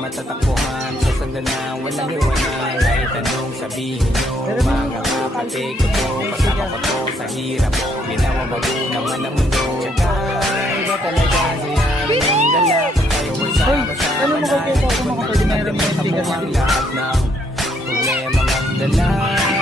Matatakbuhan sa sandalan, walang iwanan. Kahit anong sabihin nyo, mga kapatid ko to, kasama ko to sa hirap ko. Ginawa bago naman ang mundo. Tsaka iba talaga siya ng dala. Kung tayo ay sama-sama na, huwag natin matamo ang lahat ng problema ng dala.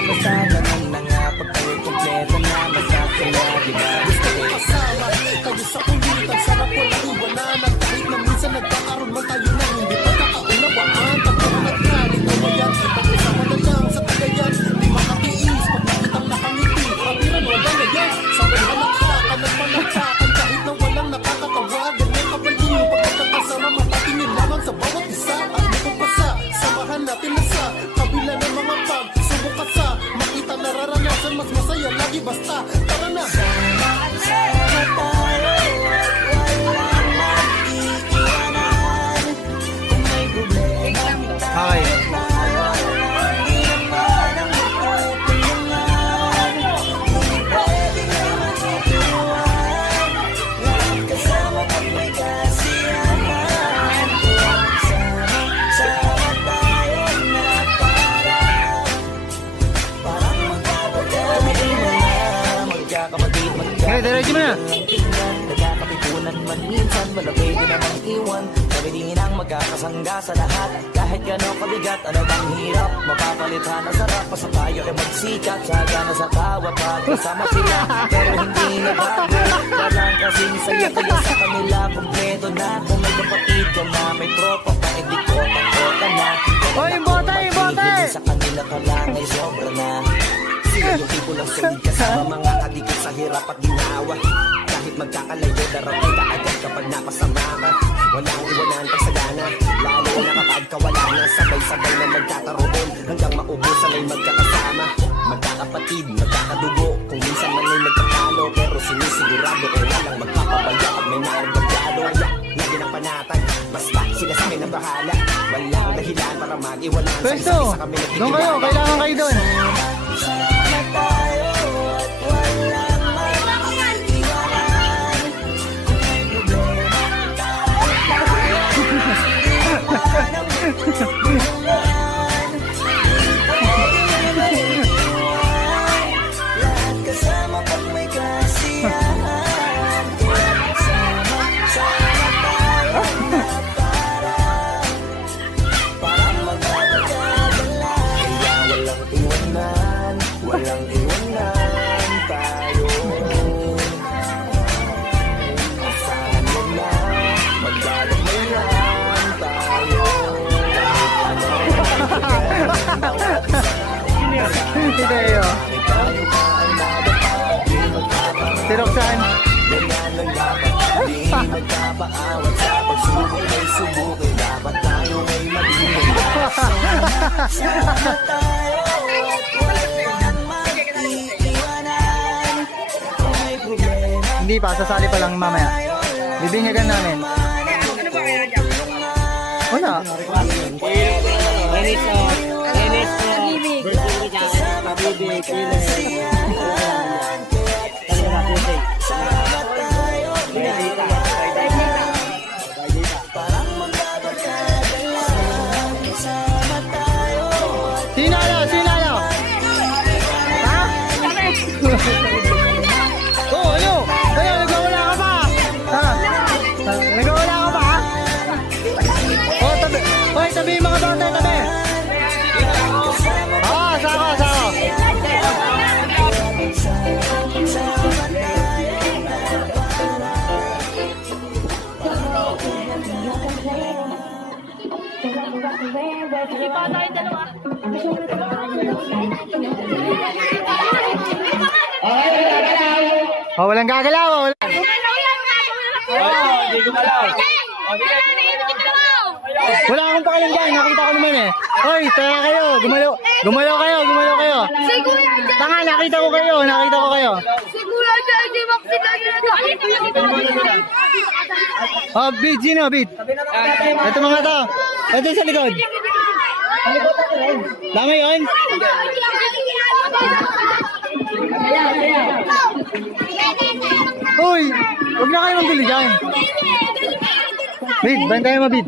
Basta ganun na nga, pag tayo'y kompleto na, basta sila, diba? Gusto ko kasama, kayo sa kulitan, sarap ko lang iwanan. At kahit na minsan nagkakaroon man tayo na hindi pa kaunawaan. Pagkakas at galit na bayan, pag-usama na lang sa tagayan. Di makatiis, pag nakitang nakangiti, kapiran wala na yan. Sabay malaksakan at malaksakan, kahit na walang nakakatawagan. May kabaliw, pagkakasama, matatingin lamang sa bawat isa. At nakapasa, samahan natin na sa kabila ng mga pagsubok ka sa makita nararanasan, mas masaya lagi basta tara na. Sama tayo at walang mag-iiwanan. Kung may problema tayo tayo, hindi naman ang matutulungan. Hindi pwede naman tutulungan. Lahat kasama pag may kasiyahan. Sama tayo na parang magkakapatid na magkakapatid, Diretso mo na. nagkakapitunan man minsan, wala pwede namang iwan. Kami din ang magkakasangga sa lahat. Kahit gano'ng kabigat, ano bang hirap, mapapalitan ang sarap. Basta tayo ay magsikap, sagana sa tawa, pagkasama sila. Pero hindi na bago, walang kasing saya. Kaya sa kanila, kompleto na. Kung may kapatid ka na, may tropa pa, hindi ko takota na. Hoy, bote, bote! Sa kanila ka lang ay sobra na. Sila yung tipo lang solid kasama, mga kadikit sa hirap at ginawa. Kahit magkakalayo, darating ka agad kapag napasama ka. Walang iwanan pag sagana, lalo na kapag kawala na. Sabay-sabay na magkakaroon, hanggang maubusan ay magkakasama. Magkakapatid, magkakadugo, kung minsan man ay magkakalo. Pero sinisigurado ko walang magpapabaya pag may naogagado. Kaya, lagi ng panatag, basta sila sa akin ang bahala. Walang dahilan para mag-iwanan. Pwesto, doon kayo, kailangan kayo doon. Sama tayo at walang mag-iwanan. Kung may problema tayo tayo, hindi naman ang matutulungan. Hindi pwede naman iwan. Lahat kasama pag may kasiyahan. Kaya sama tayo na parang magkakagala. Kaya walang iwanan, walang iwanan tayo. Asahan mo na, magdadamay lang tayo. Si Deo. Si Roxanne. Ganyan lang dapat, di magkapaawat. Sa pagsubok ay subukin, dapat tayo ay magiging. Sama tayo at walang mag-iiwanan. Kung may problema Hindi pa, sasali pa lang mamaya. Bibinyagan namin. Wala. Hindi pa tayo dalawa. Oh, walang gagalaw. Oh, wala. Hindi gumalaw. Wala akong pakialam dyan. Nakita ko naman eh. Hoy, tara kayo. Gumalaw kayo. Tanga, nakita ko kayo. Siguro dyan, hindi Oh, Bid, sino? Bid. Ito mga to. Ito sa likod. Lama yun? Uy, huwag na kayo mambili dyan. Bid, bantayan mo, Bid.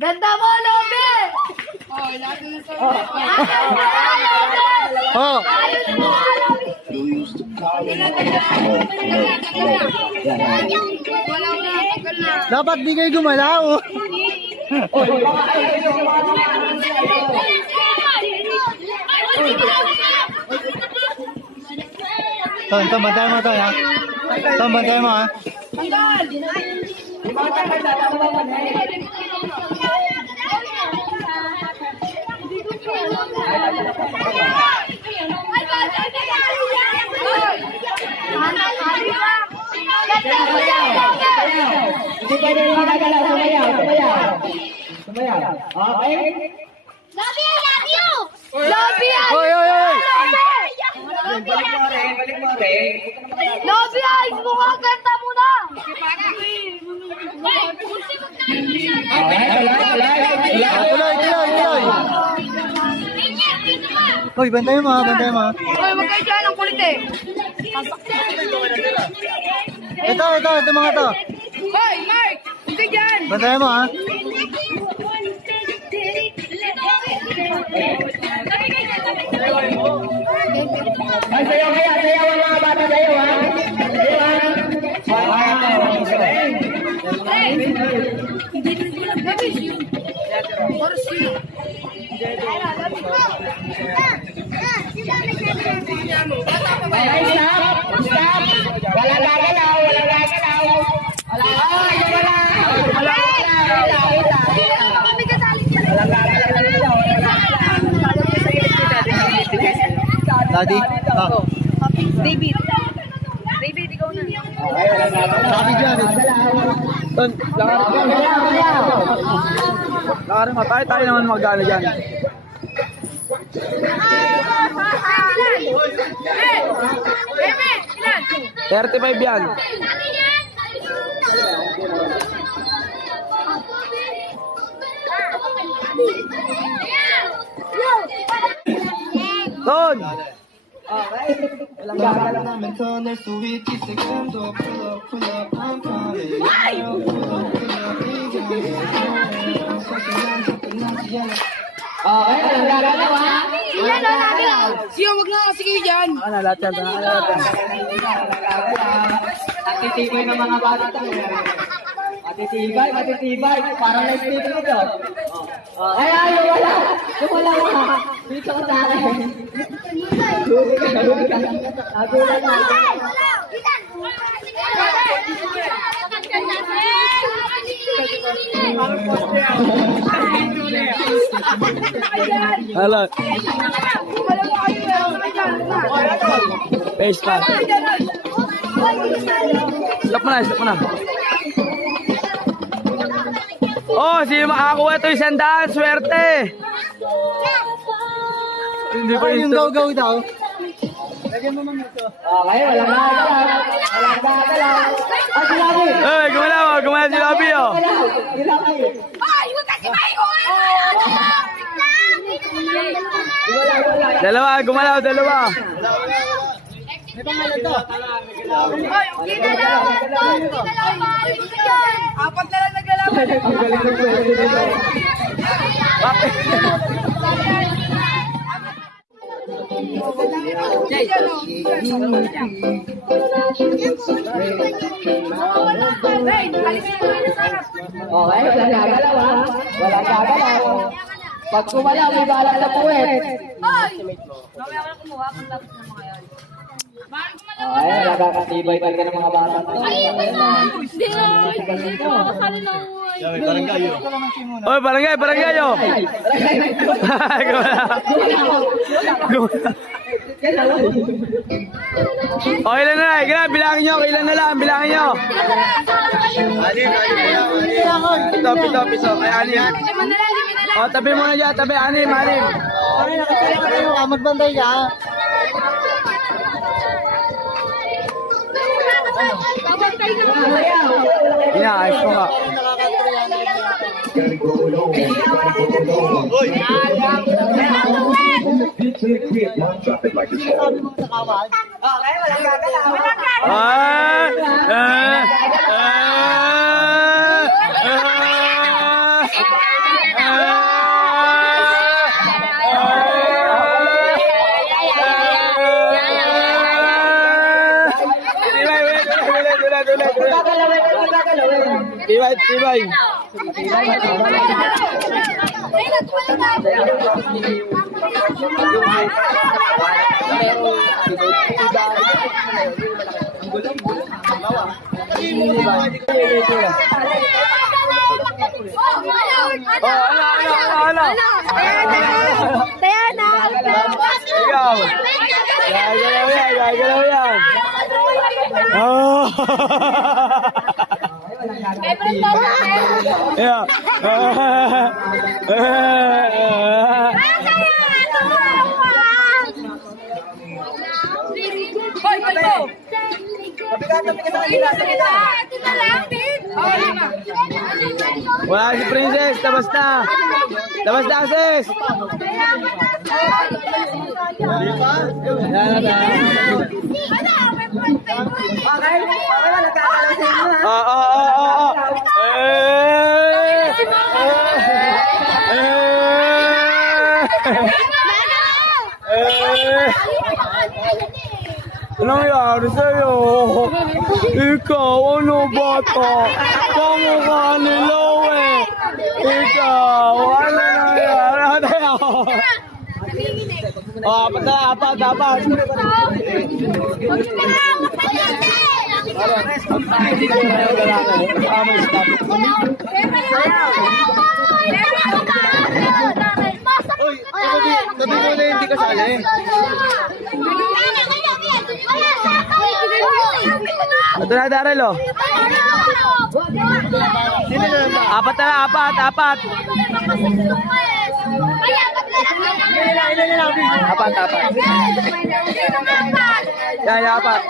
Ganda mo, Lobe! Oh, dapat di kayo gumalaw. Ton, bantayan mo to, ha? Ton, bantayan mo, ha? Hindi pwede yung magagalaw. Sumayaw. Okay? Love you! Love you! Oy! Love you! Ayos mo nga, ganda mo na! Tuloy. Hoy, bantayan mo, ha? Hoy, wag kayo dyan, ang kulit eh! Ito mga to. Hoy, Mark! Hindi dyan! Bantayan mo, ha? Ay, sayaw ang mga bata, sayaw ha. Ay, stop! Wala gagalaw. Daddy? Ah. David, ikaw na. Sabi dyan. Ton, lakarin mo. Tayo naman mag-ano dyan. Ilan? 35 yan. Ton! Okay, walang gagalaw ha. Ilan na natin? Siya, wag na kasi kayo dyan. Ano, lahat yan. Matitibay ng mga bata to. Matitibay. Parang live dito nito. Ay, wala. Dito ka sa akin. Huli ka. Nagulat na. Hello. Face pa. Stop mo na. Oh, sino makakuha ito yung 100? Swerte! Hindi pa Yung gaw-gaw daw. Okay, walang gagalaw. Ay, sinabi. Eh, gumalaw si Labi, oh. Ay, wag kasi kayo! Gumalaw, dalawa. May pangalan to. Ay, okay na lang! Apat na lang naglalaban. Okay, walang gagalaw ha. Walang gagalaw. Pag kumalaw, may balak na puwet. Hoy! Mamaya ko na kumuha kung tapos na mga yan. Bakit kumalaw? Ay, nakakatibay talaga ng mga bata. Ay, iba na! Hindi na! Hindi ko makakala na Oy, barangay, barangay yo. O, ilan na lang, ilan, bilangin nyo, ilan na lang, bilangin nyo. Pito, pito, pito, ay anim. O, tabi mo na dyan, tabi, anim, anim. Magbantay ka. Inaayos ko nga. Drop it like it's hot. Tibay, tibay. Ano? Ikaw. Gagalaw yan, gagalaw yan. Yeah. Hoy, kalbo! Wala si Princess, tabas na. Tabas na, sis. Anong nangyari sa'yo? Ikaw, ano bata? Kamukha ni Lowe. Ikaw, ano nangyari? Apat na, apat. Sabi mo na hindi kasali. Ito na, Daryl, oh. Apat na, apat. Apat. Yan, apat.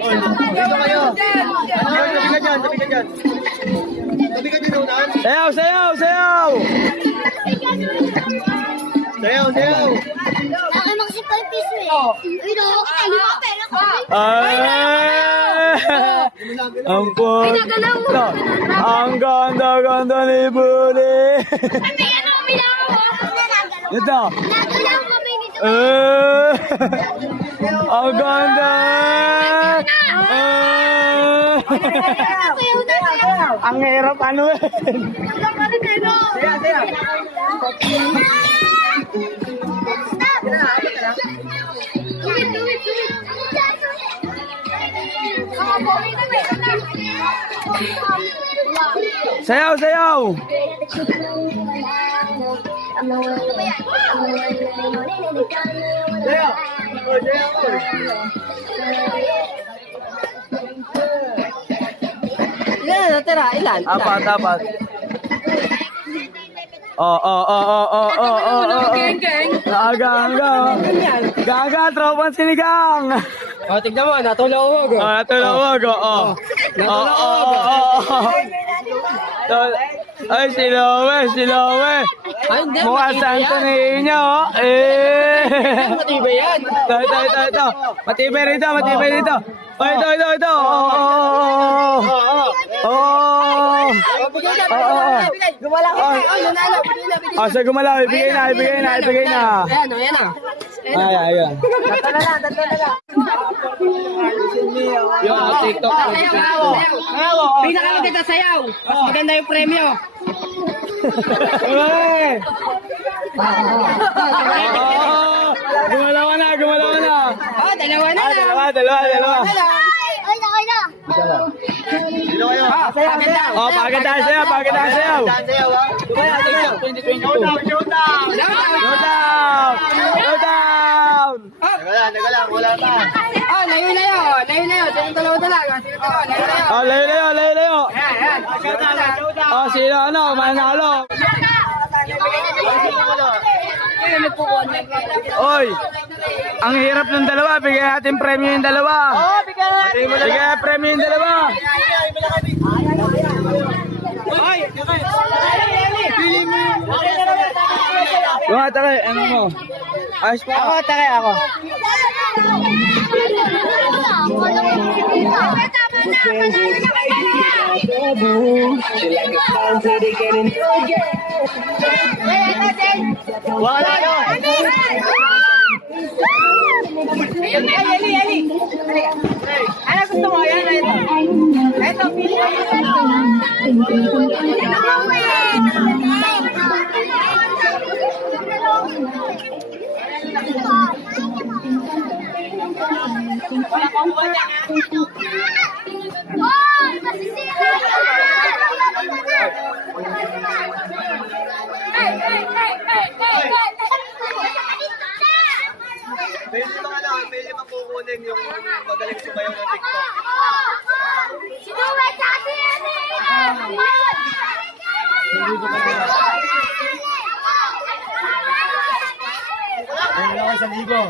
Dito kayo. Tabi ka dyan. Tabi ka dyan, unahan. Sayaw. Sayaw. Ako magsipay piso eh. Ito, kaliwa pera ko. Ang puto. Ang ganda ni Buli. Ay, may ano kami lang ako. Ito. Nagalaw kami nito. Ang ganda. Ang hirap ano eh. Sayaw. Ilan na natira? Ilan? Apat. Gaga, tropang sinigang. Tignan mo, natulawag. Natulawag, oo. Ay, si Lowe. Ay, hindi. Mukha Santo Niño, Matibay yan. Ito. Matibay rito. Oh, ito. Gumala ka. Sige, gumalaw. Ibigay na. Ayan na. Ayan. Tatala. Yung TikTok. Pinakamaganda sayaw. Mas maganda yung premyo. Uy! Gumalaw ka na, gumalaw ka na. Oh, dalawa na lang. Dalawa. Ay na, ay na. Pagod tayo sa'yo. Showdown! Oh, layo. Silang dalawa talaga. Layo. Sino manalo? Oy! Ang hirap ng dalawa, bigyan natin premyo yung dalawa. Bigyan premyo yung dalawa. Takay, ano mo? Ayos pa. Ako. Wala yun. Ali. Ano gusto mo? Yan, ito. Pwede pa kukunin yung magaling sumayaw ng TikTok. Sinuway sa atin! Ayun lang sa ligo.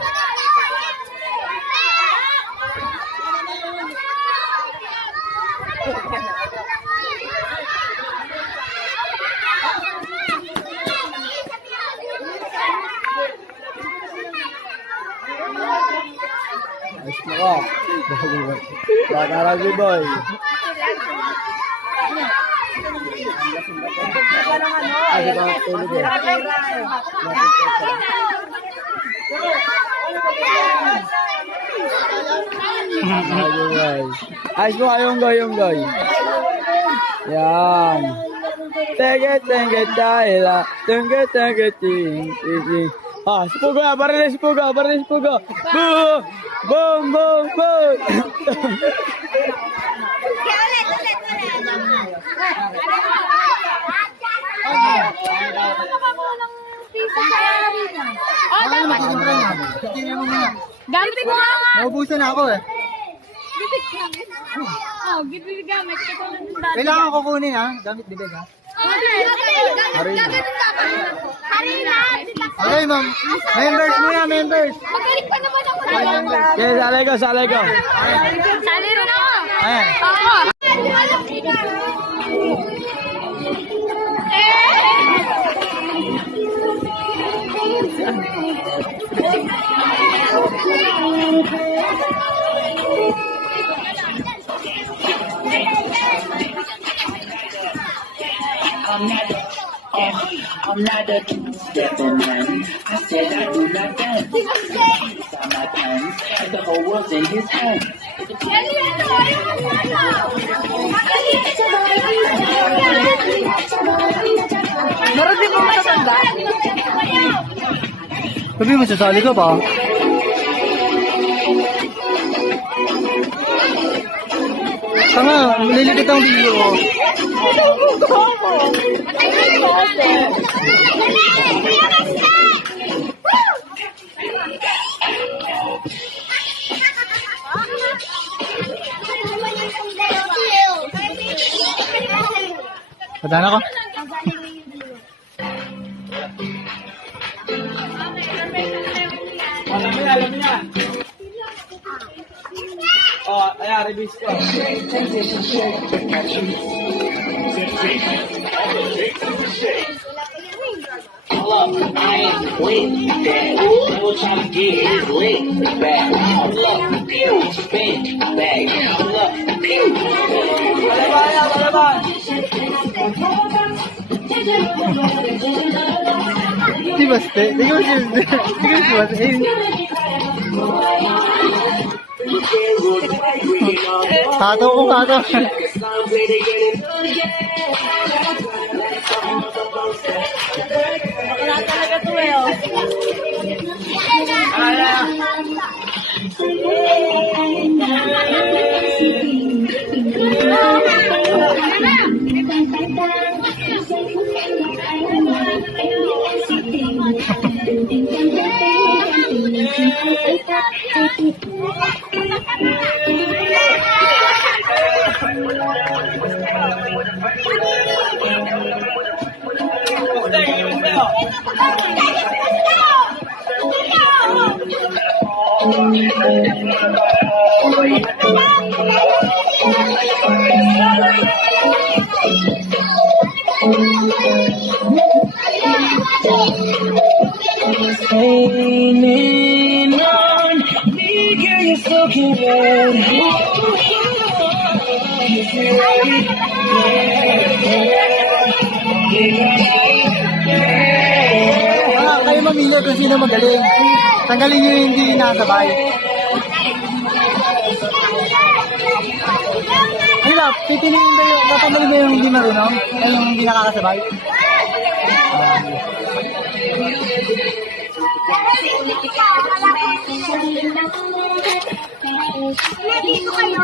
Ayos mo ka. Bakaragi boy. Ay, di ba tulog eh. Ayos mo yung goy. Yan. Tenge taila. Tenge ting. Sipugo. Boom. Gamit ko nga. Naubusan na ako eh. Oh, gamit. Kailangan ko kunin ha. Gamit bibig ha. Okay, ma'am. Members muna, members. Magaling pa naman ako. Okay, salay ko. Sali rin ako. Ayan. Oo. I'm not a two-stepper man. I said I do not dance. By my pants, and the whole world's in his hands. Marami mo matatanda? Sabi mo, sasali ka ba? Tanga, nililit ang video ko. Padana ko? Alam niya. Oh, ayan, release ko. Look, I ain't with that. Never try to get his leg back. Look, pew, spin back. Look, pew. Di ba, Ste? Di ba siya? Di ba siya? Tato ko, tato. Leaning on me, girl, you're so good. Kayo mamili kung sino magaling. Tanggalin nyo yung hindi nakasabay. Ano ba? Pipiliin ba yung, tatanggalin nyo yung hindi marunong? Yung hindi nakakasabay?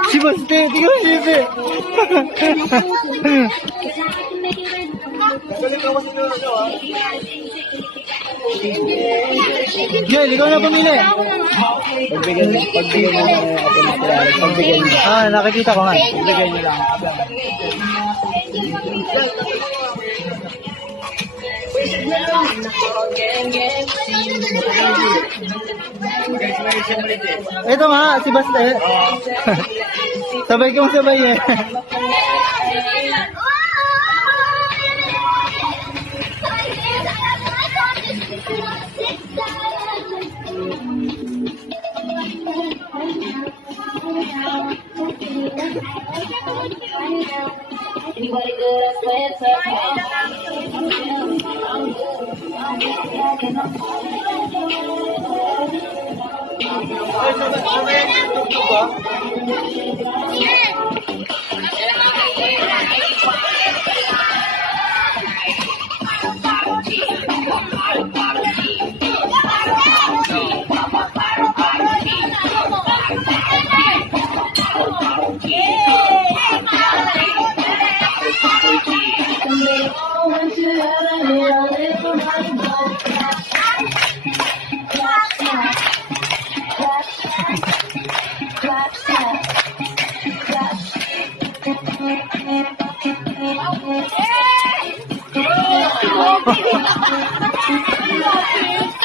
Si Baste, tingnan mo siya. Jel, ikaw na pumili. Pagbigyan nyo na nakikita ko nga. Pagbigyan nyo lang. Ito nga, si Baste. Sabay kong sabay eh. Anybody good at playing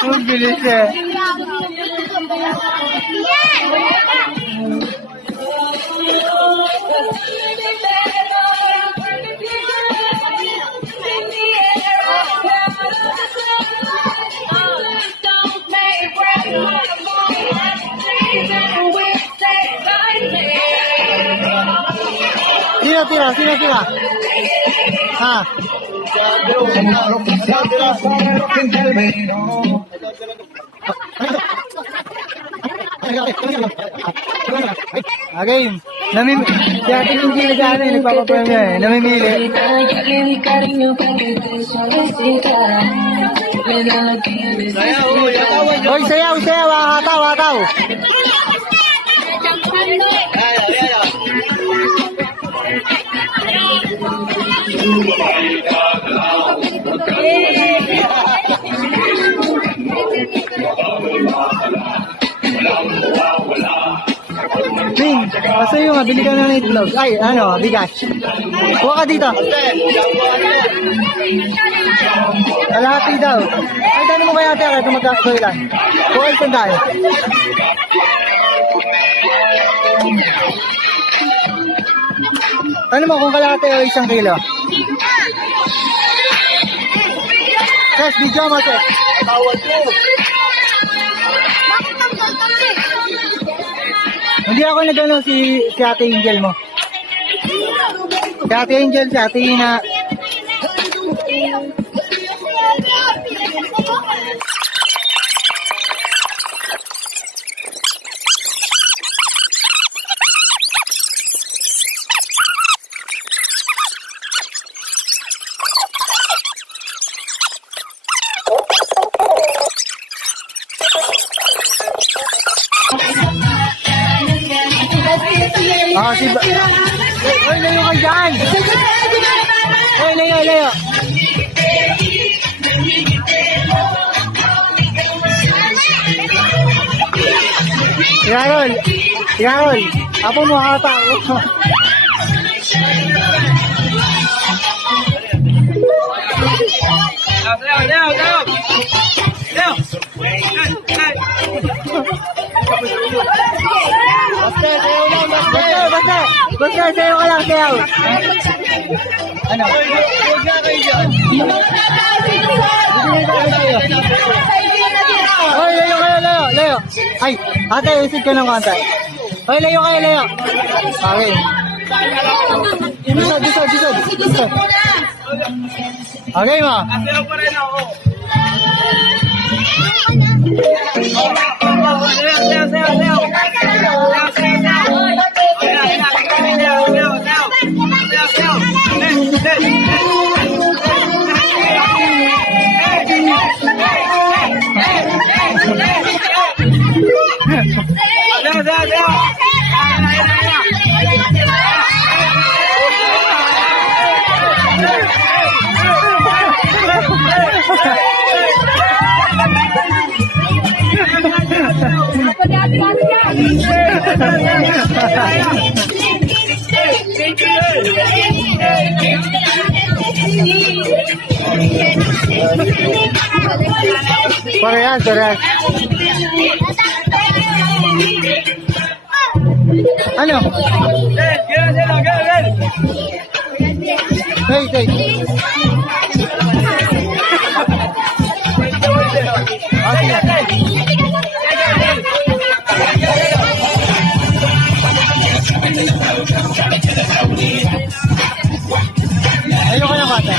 Ang bilis eh. Sino tira? Ha? Game. Si Ate Minji nag-ano eh, nagpapapremyo eh. Namimili. Hoy, sayaw, hataw. Bing, pasayo nga, bili ka na ng itlog. Ay, ano, bigas. Kuha ka dito. Kalahati daw. Ay, tanong mo ba yata kayo kung magkakaso ilan? Kuha isang dahil. Ano mo kung kalahati o 1 kilo? Yes, video mo, sir. Tawad mo. Hindi ako nagano si Ate Angel mo. Si Ate Angel, si Ate Ina. Hoy, layo ka dyan! Hoy, layo! Yarol. Yarol. Apo mo, hata. Basta, sayo ka lang, sayo. Ano? Hoy, layo kayo, layo. Ay, ate, isid ka ng konti. Hoy, layo kayo, layo. Okay. Disod. Okay, ma. Parehas. Ano? Hey. Ayoko na bata.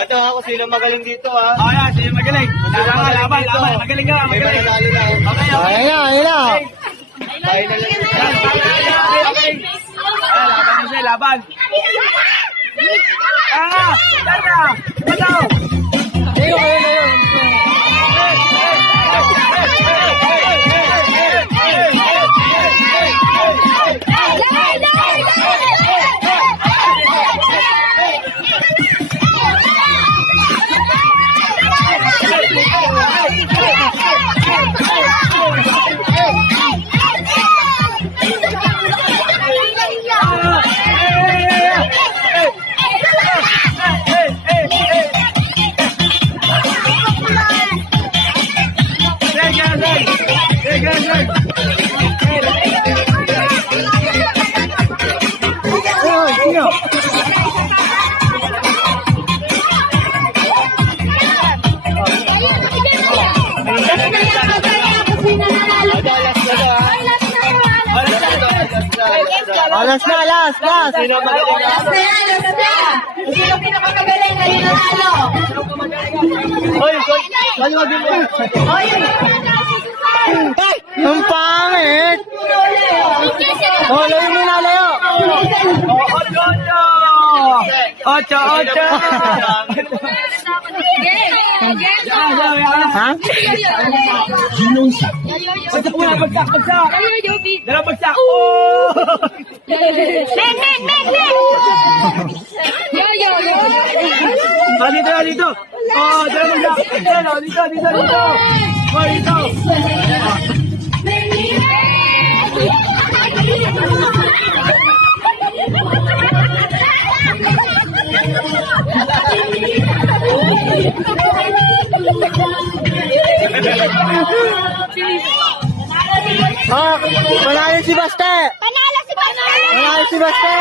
Ito ako, sino magaling dito ha? Oh, yan, sino magaling? Laban. Magaling ka. May mananalo na ako. Ayun na. Tayo na lang. Laban na siya, laban. Tara! Pataw! Layo. Last. Sino magaling ha? Sino pinakamagaling na nanalo? Hoy, wag mo. Ang pangit! Oh, layo muna, layo! Ocho! Ha? Bagsak muna, bagsak! Dala bagsak! Dito! Oh, dala bagsak! Dito! Oh, dito! Oh, panalo si Baste! Panalo si Baste!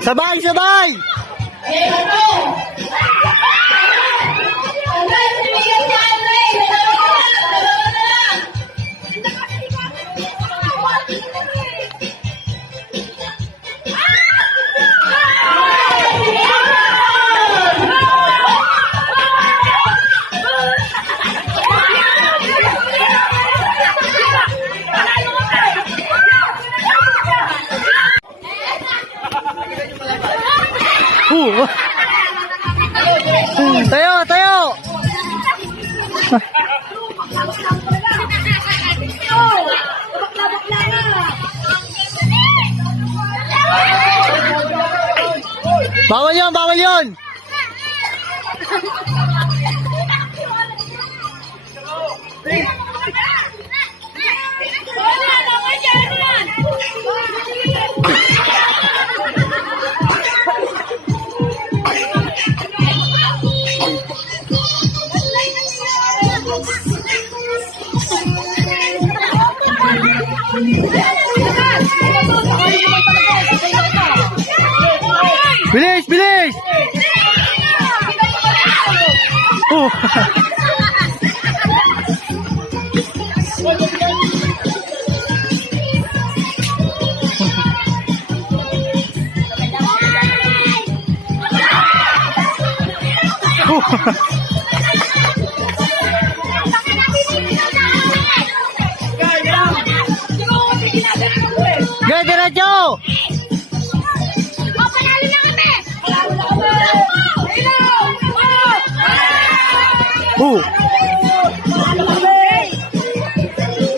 Sabay, sabay! Tayo, tayo! Bawal yun, bawal yun! Bilis, bilis! Gaya, diretso!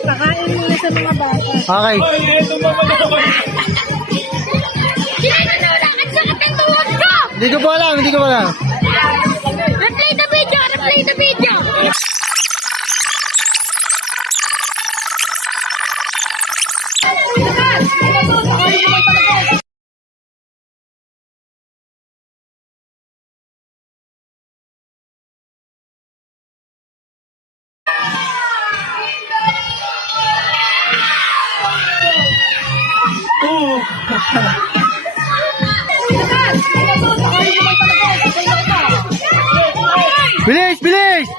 Pakain muna sa mga bata. Okay. Hindi ko po alam, hindi ko po alam. Replay the video! Replay the video! Bilis, bilis!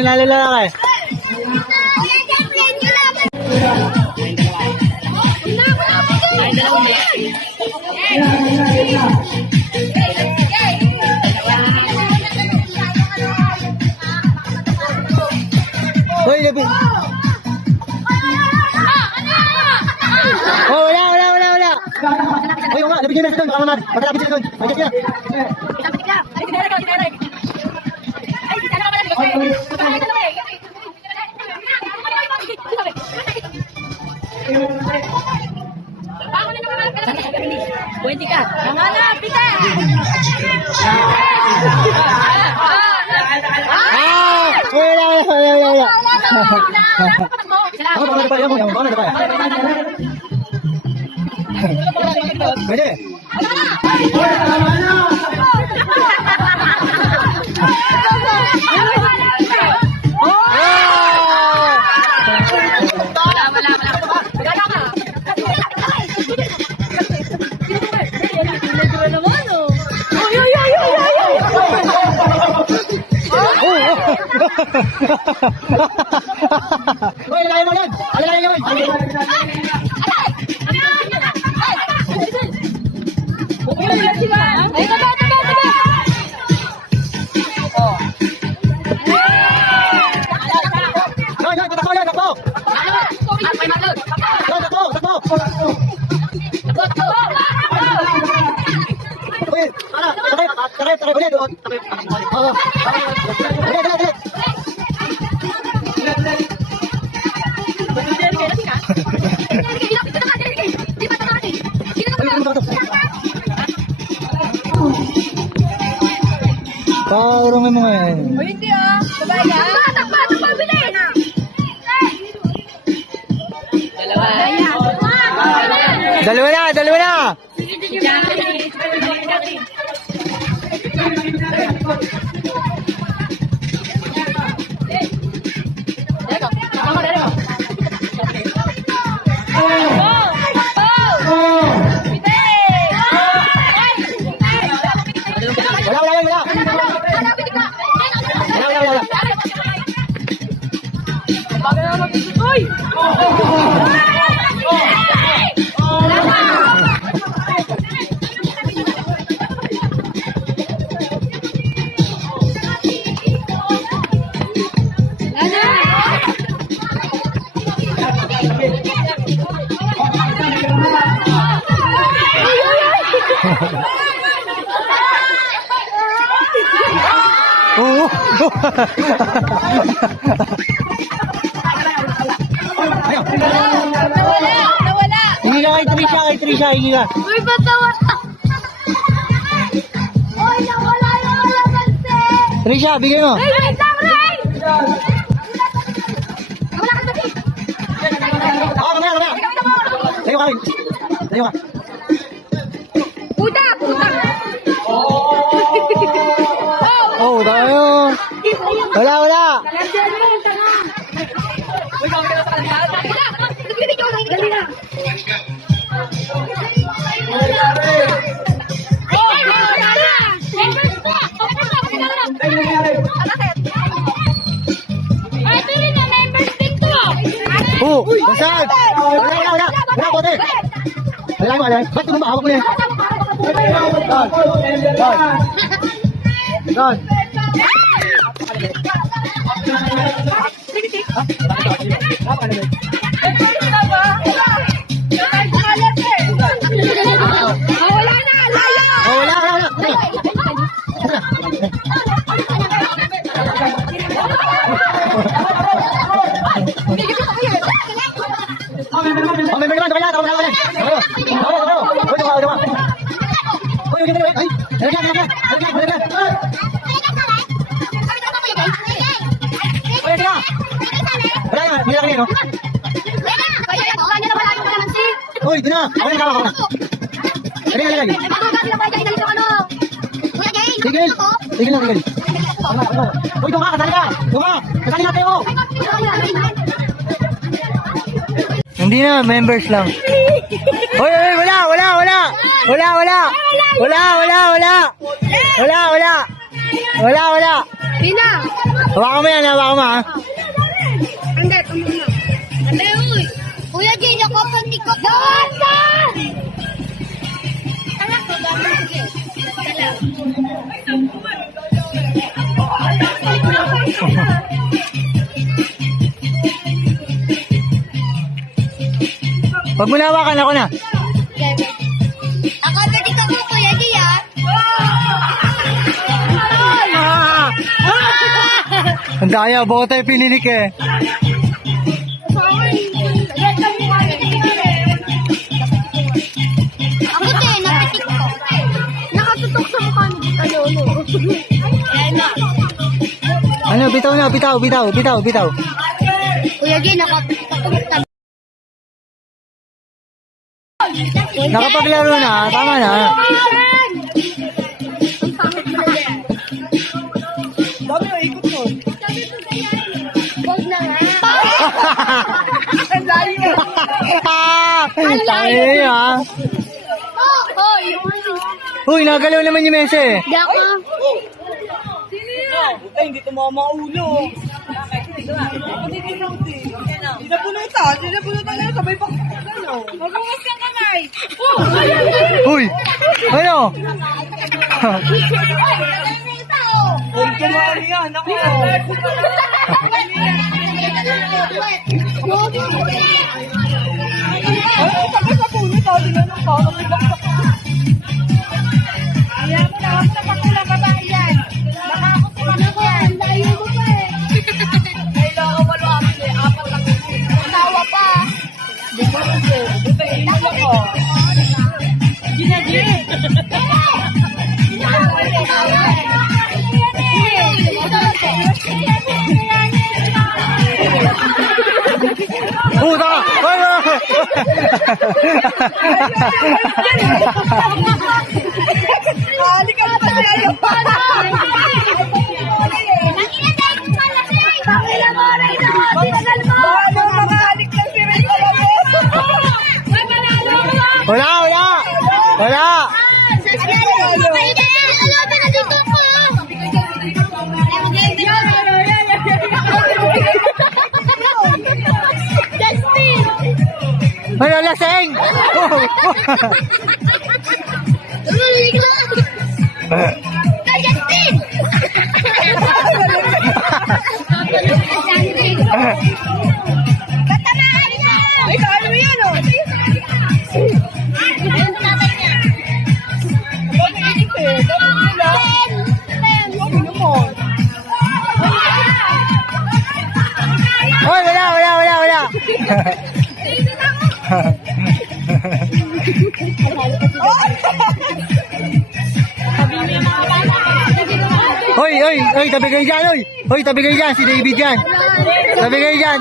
Nalalaki. Bin. Oh, wala. Oy, nga, lapit sila doon, baka mamad. Matalapit sila doon. Pagkat sila. Pwede ka. Tama na, pita! Wala. Ako, baka na pa yan. Pwede. Uy, lagay mo yan! Lagay mo yan! Takbo yan! Takbo! Uy, takay ulit! Oo. Dali! Paurungin mo ngayon. O hindi ah. Sabay ah. Takpa, bilhin. Dalawa na! Oo. Nawala. Hingi ka kay Trisha, hingi ka. Uy, ba't nawala? Uy, nawala kasi. Trisha, bigay mo. Wait lang, Ray! Nawala ka kasi. Kamaya. Tayo ka. Puta! Oh, tayo. Wala. Dali na. Oh, basag. Wala, bote. Wala. Ba't mo mahawak mo yan? Doon. Wala na, layo! Oh, wala. Oh, may naman. Uy, di na. Ako na. Dali. Tigil na. Uy, doon ka, kasali ka. Kasali natin ako. Hindi na, members lang. Uy, wala. Pina! Hawakan mo yan, ha. Hindi, tumulong. Hindi, uy! Kuya Jane, ako panikot. Dawasan! Anak ko, dapat sige. Pag munawakan ako na. Ako, pwede ka mo, Kuya Di, ah. Ang daya, buko tayo pinilik eh. Ako din, napitik ko. Nakatutok sa mukha ni Ano. Ano, bitaw na, bitaw. Kuya Di, nakatutok na. Nakapaglaro na, tama na. Dami na ikot mo. Huwag na nga. Ang layo. Tayo yun ha. Hoy! Uy, nagalaw naman yung mesa eh. Di ako. Ay, hindi ko maulo. Sinapunutan na sabay pa. Magungas ka kamay. Uy, ano? Huwag kumari yan. Ako. Ay, sabi sa puno. Tawag na ng parang ibang Kaya mo na, huwag na pakulang babae yan. Baka ako sumakyan. Layo mo pa eh. Kailangan walo ako eh. Apat lang. Tawa pa. Di ba kasi? Buta, ilan ako. Ginagin. Puta ka! Ay, ay! Halika na pa siya yung pana. Ano mga halik na si Ray Wala! Ano, laseng! Ay, kaya mo yan oh. Hoy, wala! Hoy, tabi kayo dyan, hoy! Hoy, tabi kayo dyan, si David dyan! Tabi kayo dyan!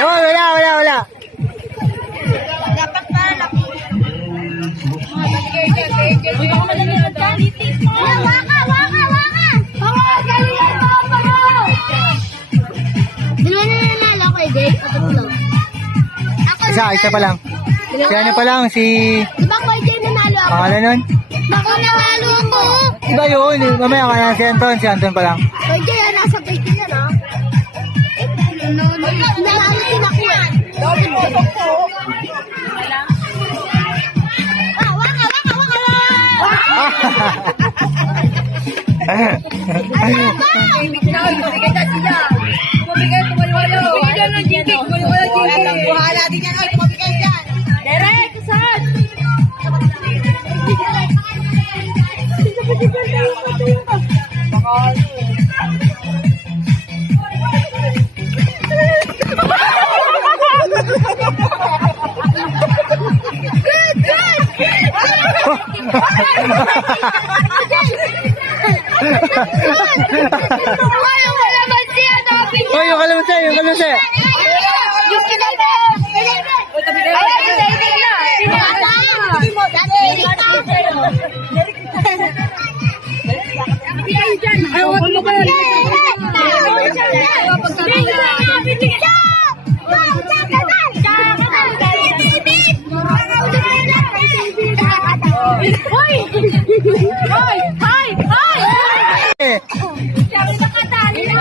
Hoy, wala! Dapat pala. Dalawa na nanalo kay Jake o tatlo? Isa pa lang. Si ano pa lang, si... Di ba kay Jake nanalo ako? Pangalan nun? Baka nanalo ako. Iba yun, mamaya ka na si Anton pa lang. Kay Jake, nasa bait niya na. Nanalo din ako eh. Waka! Wala ba siya topic? Hoy, yung kalusi!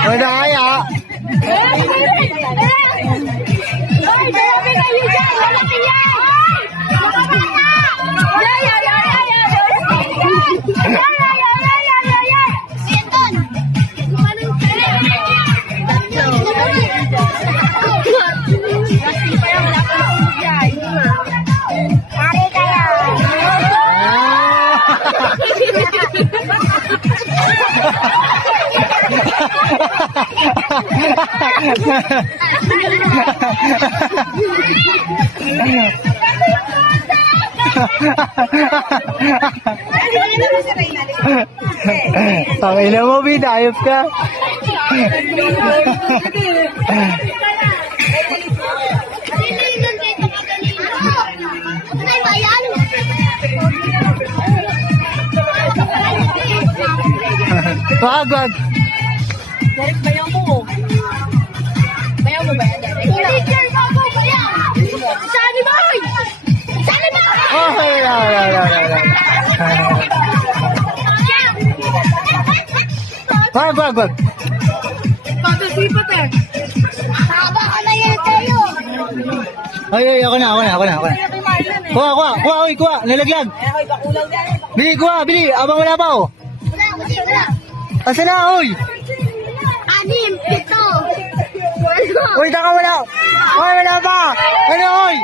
Wala kaya! Tangina mo, Bid, ayop ka. Wag, wag. Bayaw mo. Bayaw mo ba yan? Sunny boy! Sunny boy! Oh, wala. Wag. Pagkasipat eh. Haba ka na yan tayo. Ay, ako na. Kuha, nalaglag. Bili, abang wala pa, oh. Wala. Asa na, oy? 6, 7. Uy, taka, wala. Oy, wala pa. Ano, oy?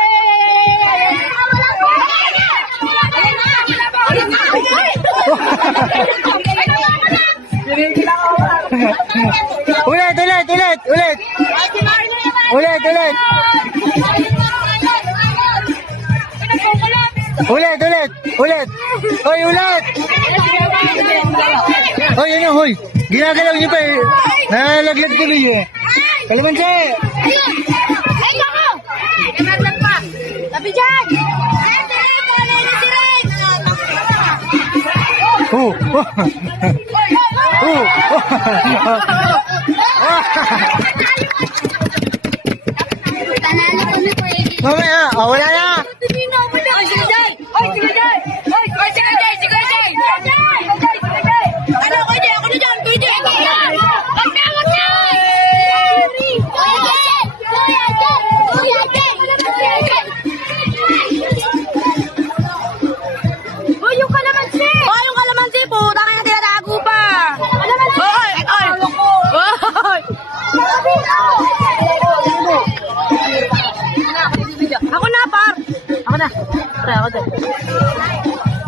Ulit. Oy, ulit. Oy, ano, hoy. Ginagalaw niyo pa eh. Nalaglag tuloy eh. Kalamansi. Ay, ako! Naglag pa. Tabi dyan! Panalo ko na po eh. Mamaya, wala na.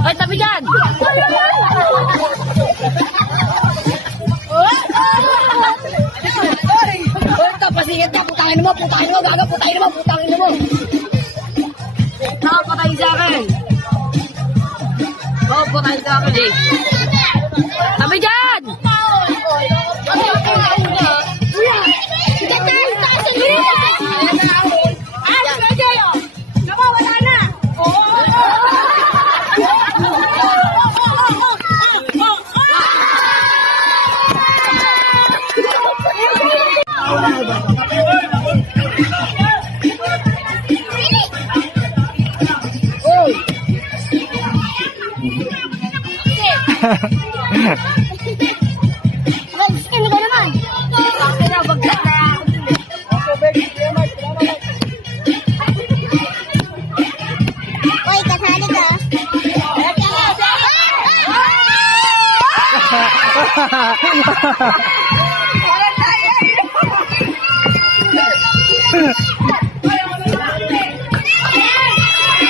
Ay, tabi dyan! Pasingit ka, putangin mo, gaga, putangin mo. Nakapatay sa akin! Oo, patayin sa akin eh. Tabi dyan! Skin ka naman. Oy, kasali ka.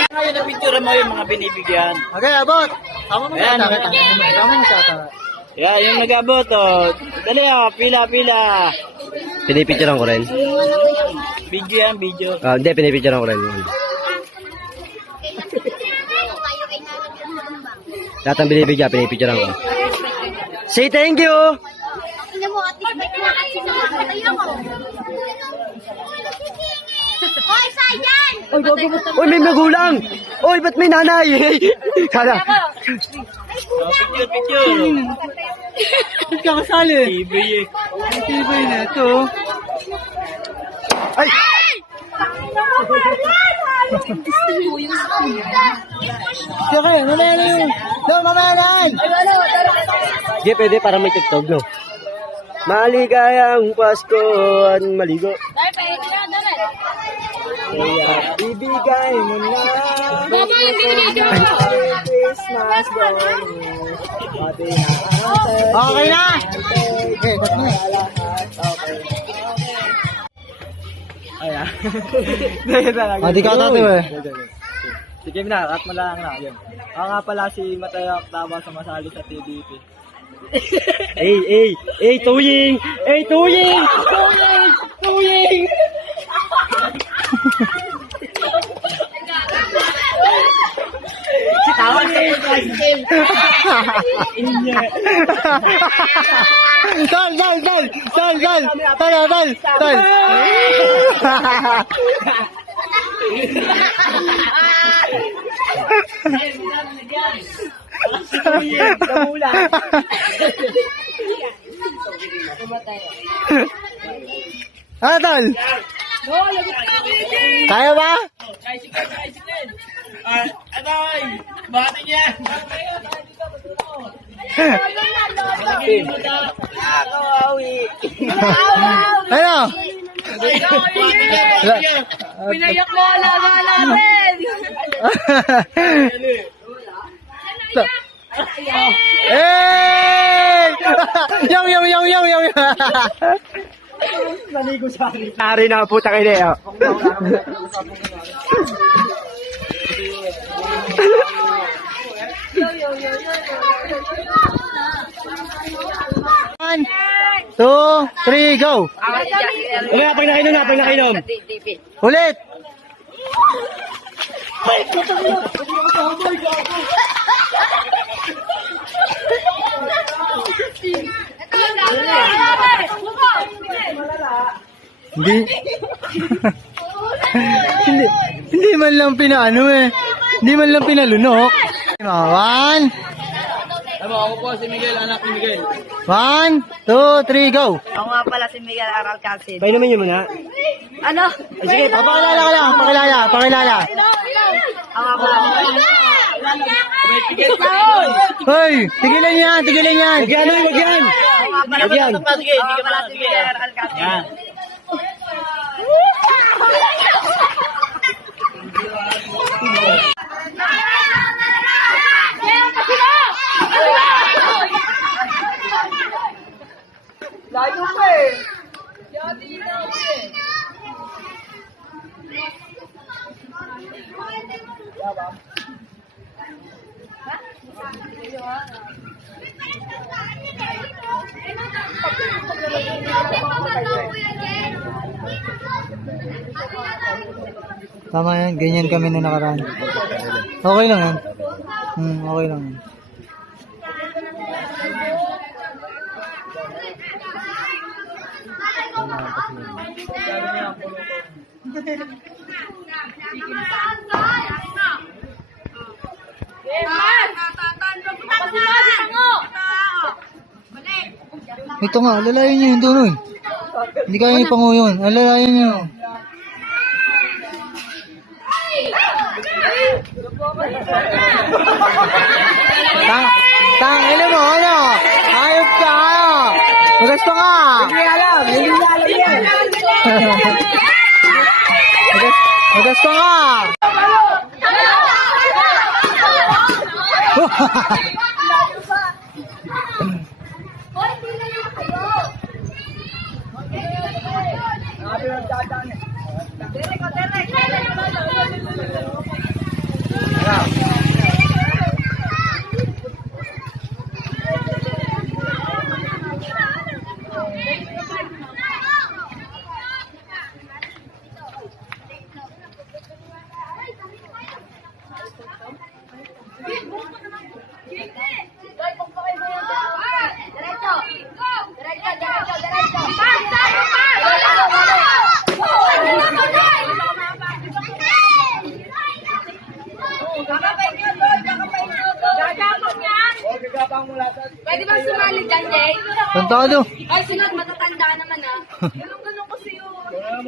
Ngayon na picture mo yung mga binibigyan. Okay, abot. Tama mo Ayan, sa ata. Tama mo sa ata. Yeah, yung nag-abot, oh. Dali, oh. Pila. Pinipicturean ko rin. Video yan, video. Hindi, pinipicturean ko rin. Lahat ng binibigyan, pinipicturean ko. Say thank you! Tingnan mo, at least may kinakatsin na makatay ako. Hoy, Sayan! Uy, may magulang! Uy, ba't may nanay? Sana. Picture. Ba't ka kasali? TV eh. TV na ito. Ay! Okay, mamaya na yun. No, mamaya na yun. Hindi, pwede para may TikTok, no? Maligayang Pasko at maligo. Ay, pwede na, dapat. Kaya ibigay mo na. Baba yung binigyan mo. Christmas day. Okay na! Okay, ba't mo? Ah, di ka tato eh. Sige na, cut mo lang na. Yun. Ako nga pala si Mateo Octava sumasali sa TDP. Hey, Tuying! Hey, Tuying! Tawag sa tricycle. Tol. Ano, tol? Kaya ba? Ano? Pinayak mo alaga natin! Hey! Yung. Nari na puta kayo eh. One, two, three, go! Okay, pag nakainom. Ulit! Hindi. Hindi man lang pinaano eh. Hindi man lang pinalunok. One. Ako po si Miguel, anak ni Miguel. 1, 2, 3, go! Ako nga pala si Miguel Aral Casid. Painumin niyo muna. Ano? Sige, pakilala ka lang. Pakilala. Ako nga pala si Hoy, tigilan yan. Wag yan. Ako nga pala si Miguel Aral Casid. Layo pa eh. Tama yan, ganyan kami na nakaraan. Okay lang yan. Okay lang yan. Ito nga, alalayan nyo yung doon. Hindi kaya ipango yun. Alalayan nyo. Ina mo, ano? Ayop ka, ano? Magasto ka. Hindi alam yan. Magasto ka. Pwede ba sumali dyan, Jay? Tantado. Ay, sunod, matatanda naman ah. Ganun kasi yun. Ano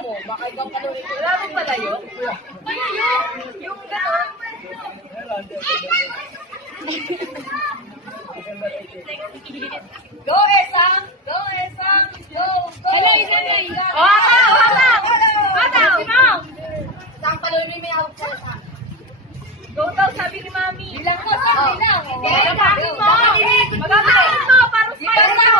mo, baka ikaw kalunin. Wala mo pala yun? Yung gano'n. Go, Esang! Go, Esang! Go! Hello, Isang! Wala! Saan palunin may hawak sa Esang? Go daw, sabi ni Mami. Bilang ko, sabi lang. Magagaling mo! Magagaling mo! Parang smile na!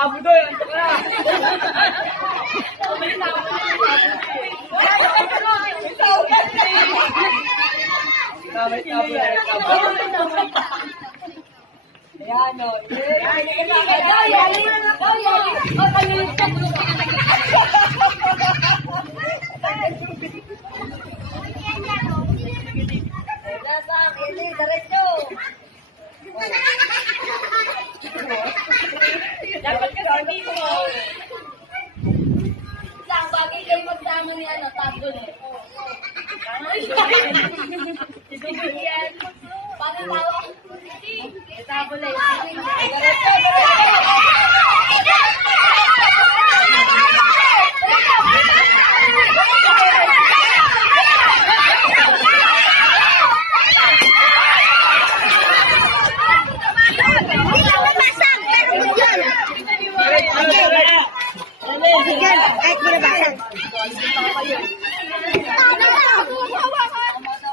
tabo doon. Anto ka na. May tabo na. Ayan, o. Dapat ka sabi mo. Isang bagay kayo magsama ni ano, tatlo na. Yan. Bakit tawa? Tabo na yun.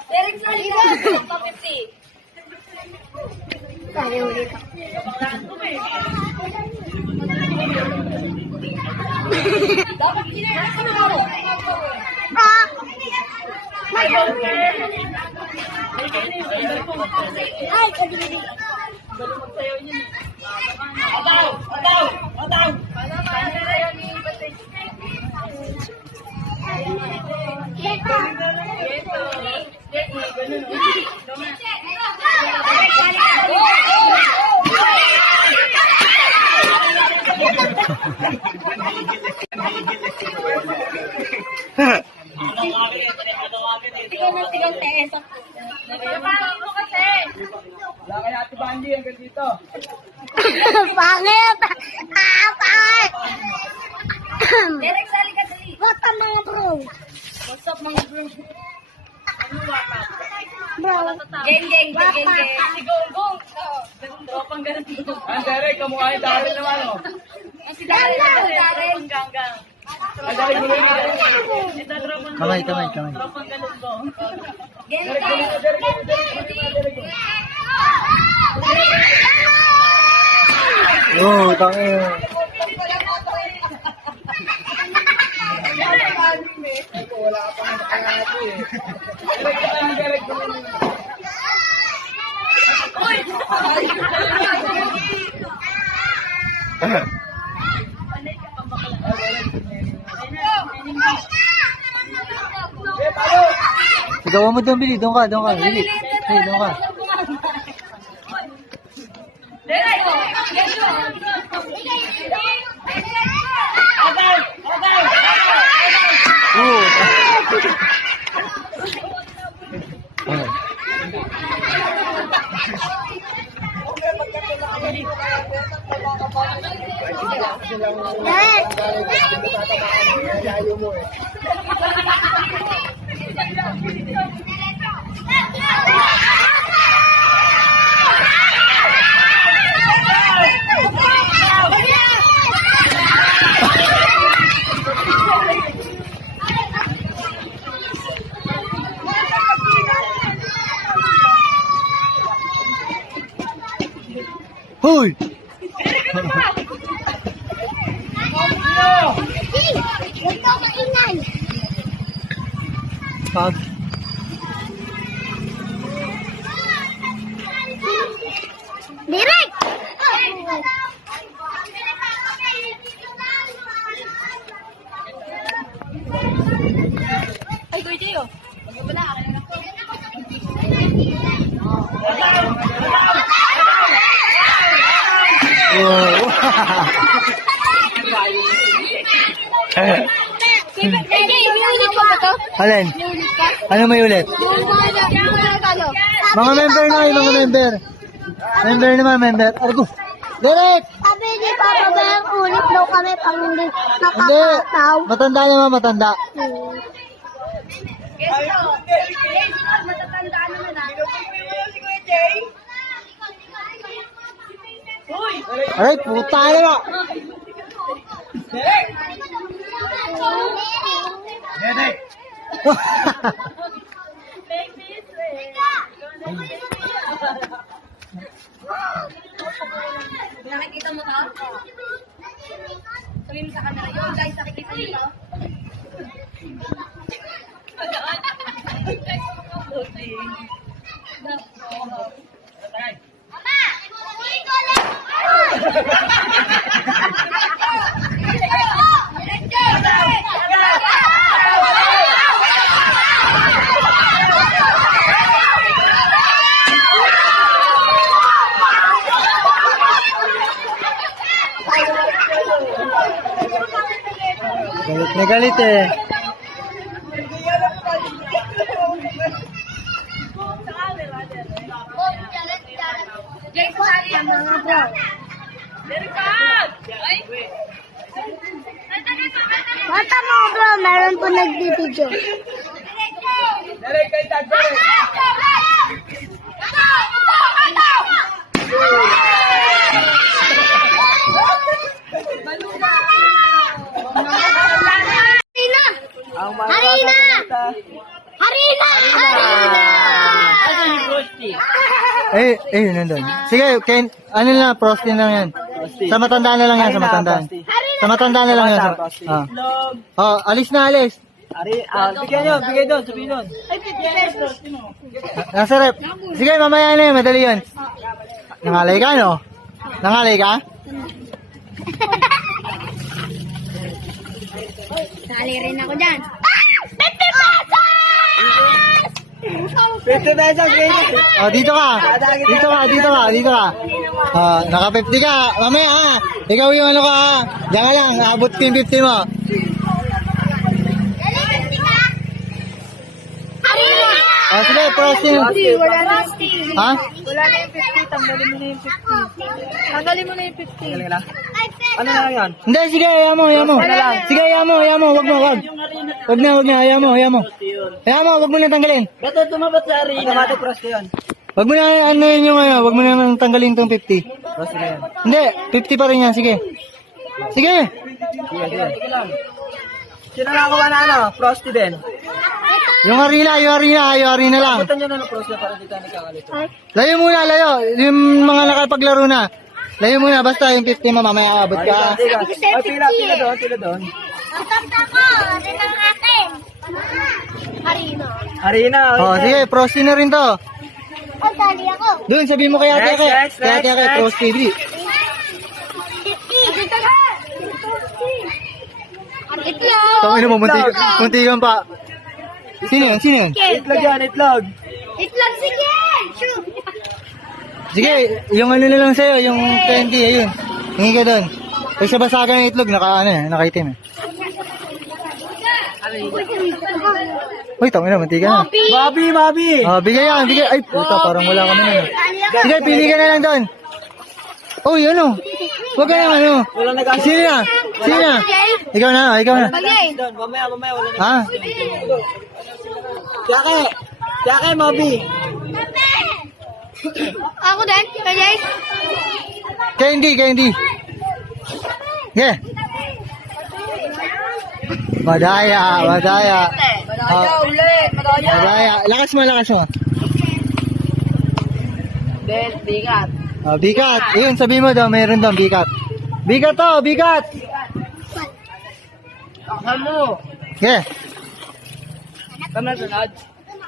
Derek, sorry ka. Papiti. Sorry ulit. Dapat kinakasin mo. Ay, kadili. Tigang teso. Napapagod mo kasi. Wala kaya Ate Bandy hanggang dito. Pangit! Pangit! Derek, sali ka dali. What's up mga bro? What's up mga bro? Ano wata? Bro. Geng, geng, geng, geng. Si Gong Gong. Tropang ganun. Ang Derek, kamukha ni Daryl naman, oh. Si Darren. Ganggang. Ang Daryl gulo ni Daryl. Ito tropang Kamay, kamay, kamay. Tropang ganun ko. Geng, Derek, gulo na, Derek, gulo, Derek, gulo. Oh, tangin. Wala ka pang nakangati, eh. Derek, ka lang, Derek, gulo na. Sigawan mo doon, Billy. Doon ka, doon ka. Billy. Hey, doon ka. Derek! Oh. Hoy! Huwag ka mainan. Pag. Direk! Ay, Kuya Gio. Wala. Wow. Hindi, inulit ko ba to? Alin? Inulit ka? Ano may ulit? Yung mga talo. Mga member na kayo, mga member. Member naman, member. Argo. Direk! Sabi ni Papa Bear, ulit daw kami pang hindi Hindi. nakakataw. Matanda naman, matanda. Matatandaan naman na. Aray, puta na. Derek! Nakikita mo to? Sabihin mo sa camera, yung guys, nakikita niyo to? Mama! Uli ko lang! Let's go! Galit na galit eh. Guys, sali ang mga bro. Very good! Ay! Bata mo bro, meron po nagbibideo. Harina! Ang mga Harina! Harina! Harina! Nandun. Sige, ano na, Frosty na lang yan. Sa matandaan na lang yan, sa matandaan. Sa matandaan na lang yan. Alis na, alis. Bigyan nyo, bigay doon, sabihin doon. Nasa rep. Sige, mamaya na yun, madali yun. Nangalay ka, no? Nangalay ka? Sali rin ako dyan. 50 pesos, ganyan. Dito ka. Dito ka. Naka 50 ka. Mamaya, ikaw yung ano ka, Diyan ka lang, abot ko yung 50 mo. Sige, Frosty. Wala na. Ha? Wala na yung 50, tanggalin mo na yung 50. Tanggalin mo na yung 50. Galing na. Ano na lang yan? Hindi, sige, ayaw mo. Sige, ayaw mo, wag. Wag na, ayaw mo. Ayaw mo, wag mo na tanggalin. Bato tumabat sa Arena. Automatic cross ko yun. Wag mo na, ano yun yung wag mo na tanggalin tong 50. Cross ko yan. Hindi, 50 pa rin yan, sige. Sige. Sige. Sino nakakuha na ano? Frosty din. Yung arena lang. Butan nyo na ng Frosty para di tayo nagkakalito. Layo muna. Yung mga nakapaglaro na. Layo muna, basta yung 50 mo, mamaya abot ka. Ay, pila doon. Ang tanda ko, rin ang akin. Harina. Arena. Sige, Frosty na rin to. O, tali ako. Doon, sabihin mo kay ate, Next. Frosty, Bri. Itlog. Tangin mo, muntikan pa. Sino yun? Itlog yan, itlog. Itlog, sige. Shoot. Sige, yung ano na lang sa'yo, yung 20, ayun. Hingi ka doon. Pag sa basagan ng itlog, nakaitim eh. Uy, tangin na, muntikan na. Bobby. Bigay yan. Ay, puta, parang wala ka naman. Sige, pili ka na lang doon. Uy, ano? Huwag ka na, ano? Wala nag-asya. Sino na? Ikaw na. Doon, mamaya, wala na. Ha? Yake, Bobby. Ako din, kaya Candy. Yeah. Madaya. Ulit! Madaya. Lakas mo. Bigat. Bigat. Ayun, sabi mo daw, mayroon daw, bigat. Bigat. Takhan mo. Yeah. Kami sunod.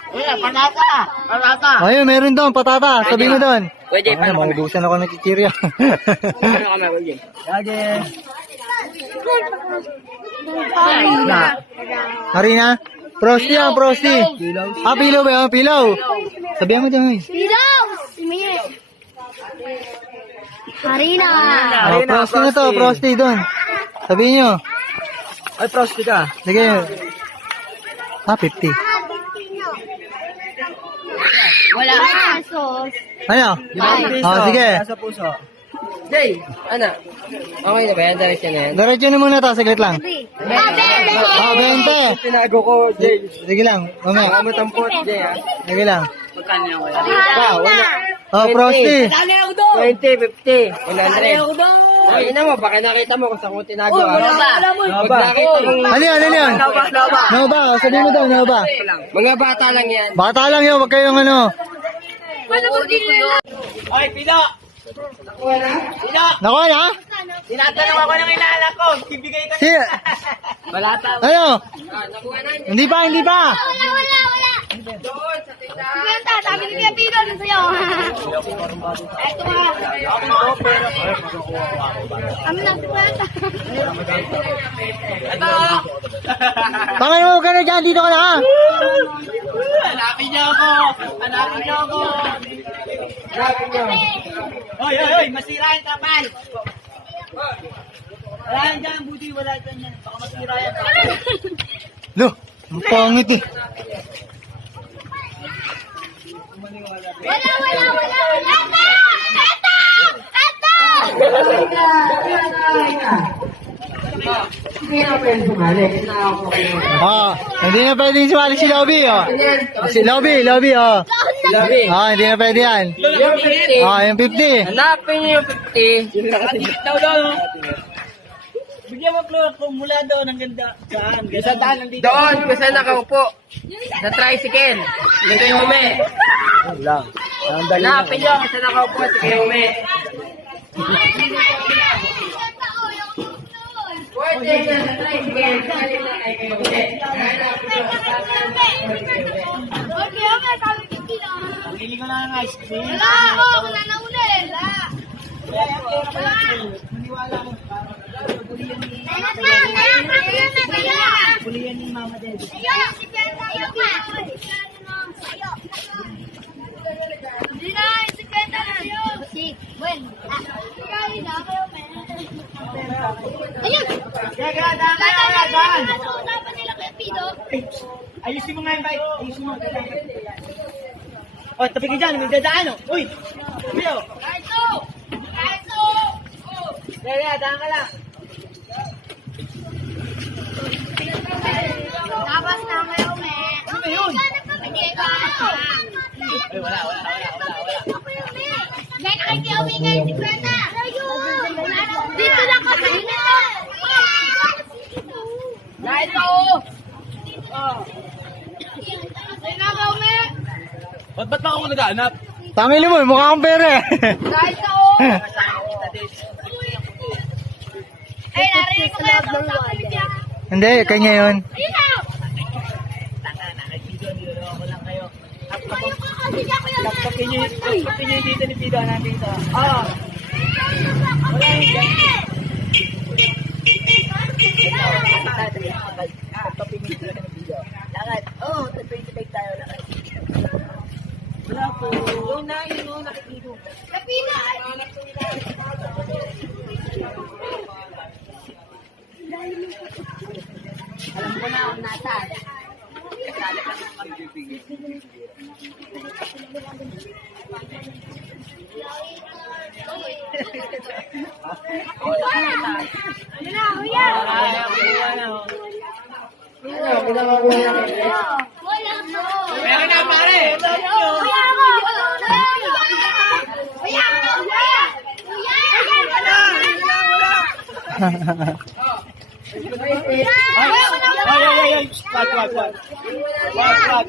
Panata. Ayun, mayroon daw, patata. Sabi mo doon. Pwede, paano kami? Maubusan ako ng kikirya. Paano kami, pwede? Yage. Harina? Frosty. Pilaw ba? Pilaw. Sabihan mo doon. Pilaw. Harina. Frosty na to, Frosty doon. Sabihin nyo. Ay, Frosty ka. Sige. 50. Wala. Pesos. Ano? Sige. Sa puso. Jay, ano? Okay na ba yan? Diretso na yan? Diretso na muna to, saglit lang. 20. 20. Tinago ko, Jay. Sige lang, mamaya. Matampot, Jay, ha? Sige lang. Magkano yan? Frosty. 20, 50, 100. Ay, ina mo, baka nakita mo kung saan ko tinago. Pag nakita mo, Ano yan? Nauba, sabihin mo daw, nauba. mga bata lang yan. Bata lang yun, wag kayong ano. Ay, pila! Nakuha na? Tinatanong ako ng inaanak ko. Bibigay ko. Si... Balata. Ano? Hindi pa, hindi pa. Wala. Kwenta, sabi ni Kuya Pino na sa'yo. Eto nga. Kami na si Kwenta. Tangay mo ka na dyan, dito ka na ha. Hanapin niyo ako. Hoy, masira yung kapal. Wala yan dyan, buti wala dyan yan. Baka masira yan. Lo, ang pangit eh. Wala. Hindi na pwede sumali. Hindi na pwede sumali si Lobby, oh. Si Lobby, oh. Hindi na pwede yan. Yung 50. Hanapin niyo yung 50. Nakatikit daw. Bigyan mo kung mula doon ang ganda. Saan? Sa daan nandito. Doon, kasi nakaupo. Sa tricycle. Dito yung ume. Lang. Hanapin nyo kasi nakaupo sa kayo ume. Pwede sa tricycle. Sali na kayo ume. Okay, sabi ni Pino. Pili ko na ng ice cream. Wala na ulit. Maniwala ko. Pulihan ni Mama Del. Ayusin mo nga yung bike. Ayusin mo. O, tapi ka dyan. May dadaan, o. Uy! Uy, o. Kaya, daan ka lang. Tapos na kayo, me. Ano ba yun? Hindi ko. Ay, wala. May nakikiawi ngayon si Kwenta. Dito lang ka sa inyo. Dahil pa, Ay, nakaw, me. Ba't ba ako nag-aanap? Tangin mo, mukha kang pera eh. Dahil sa Ay, narinig ko kayo sa usapan niya. Hindi, kanya yun. Ayun na. Niloloko lang kayo. Ayaw ko kasi niya, Kuya Me. Laptopin niyo yung dito ni Pido. Nandito. Laptopin niyo dito ni Pido. Lakad. Tapay tayo. Lakad. Wala po. Yung nakikito. Napila. alam ko na kung nasaan. Ano na, Kuya? Wala po. Meron na pare! Kuya ako! Kuya ako! Ay! Wag.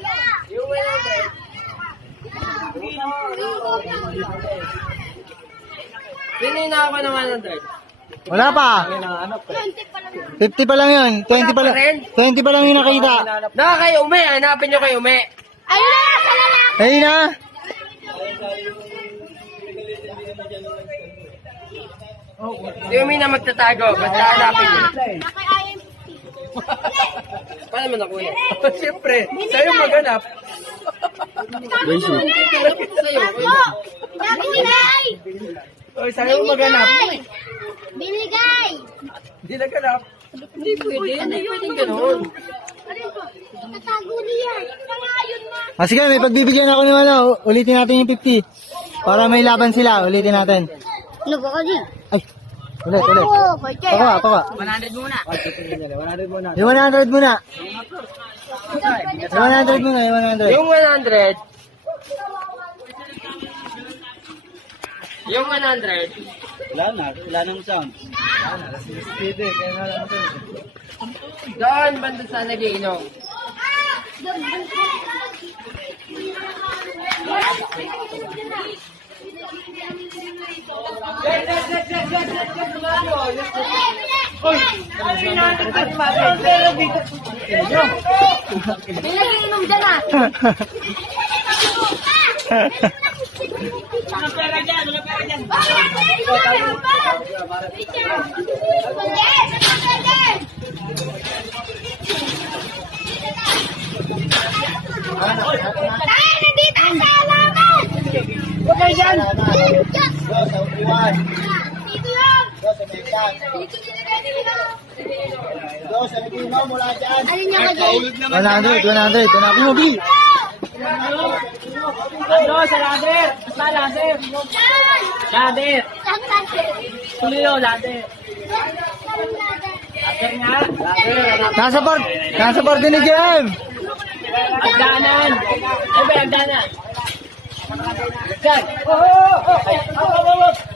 Pinina ako ng 100. Wala pa. 50 pa lang yun. 20 pa lang. 20 pa lang yung nakita. Kayo ume, hanapin nyo kayo ume. Ayun na! Sa lalaki! Ayun na. Si Umi na magtatago, basta hanapin nyo. Naka-IMC. Paano mo nakuha? Siyempre, sa'yo maghanap. Sa'yo. Binigay! Oy, sa'yo maghanap. Binigay! Hindi naghanap. Hindi pwede, hindi pwedeng gano'n. Natago niya. Pangayon na. Sige, may pagbibigyan ako ni Mano. Ulitin natin yung 50. Para may laban sila. Ulitin natin. Ano ba ka din? Ay, ulit. Paka. 100 muna. Yung 100 muna. Yung 100. Yung 100. Wala nang sound. Doon, banda sa nagiinom. May nagiinom dyan ah. Tayo, nandito ang salamat! Okay, dyan! Dito lang! Alin niya ka dyan? 100. Hanapin mo, B. Ano, sa ladder! Sa ladder! Ladder! Tuloy yun, ladder! Ladder nga! Ladder! Nasa board din ni JM. Agdanan! Ay ba, agdanan? Dyan! Oh!